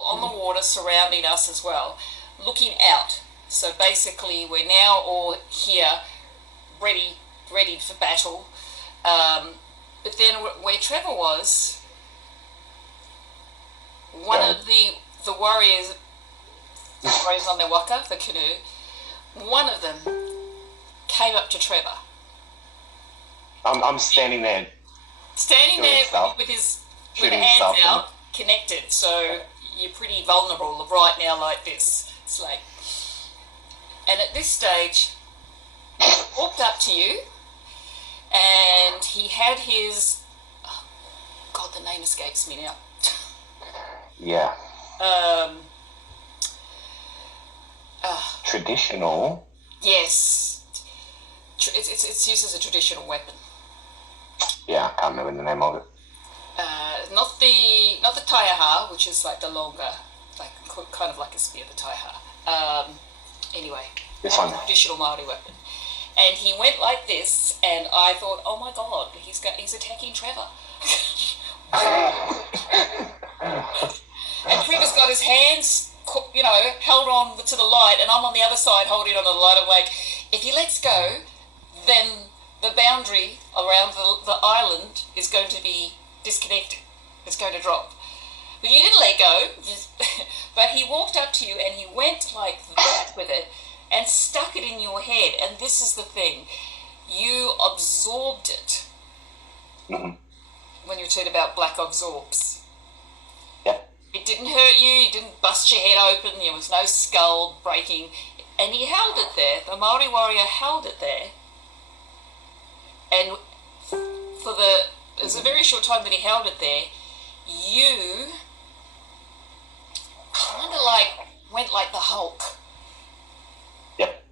on the water surrounding us as well, looking out. So basically, we're now all here, ready for battle. But then where Trevor was, one of the warriors on their waka, the canoe, one of them came up to Trevor. I'm standing there. Standing there with his hands out, connected. So you're pretty vulnerable right now like this. It's like... And at this stage, he walked up to you and he had his... Oh, God, the name escapes me now. Yeah. Traditional. Yes. It's used as a traditional weapon. Yeah, I can't remember the name of it. Not the taiaha, which is like the longer, like kind of like a spear, the taiaha. Anyway, this one, traditional Māori weapon. And he went like this, and I thought, oh my God, he's attacking Trevor. And Trevor's got his hands, held on to the light, and I'm on the other side holding on to the light. I'm like, if he lets go, then the boundary around the island is going to be disconnected. It's going to drop. But you didn't let go. But he walked up to you and he went like that with it and stuck it in your head. And this is the thing. You absorbed it. Mm-hmm. When you're talking about black absorbs. Yeah. It didn't hurt you. You didn't bust your head open. There was no skull breaking. And he held it there. The Māori warrior held it there. And it was a very short time that he held it there, you kind of like went like the Hulk. Yep.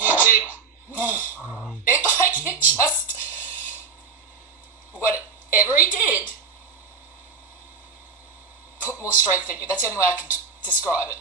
You did. It just, whatever he did, put more strength in you. That's the only way I can describe it.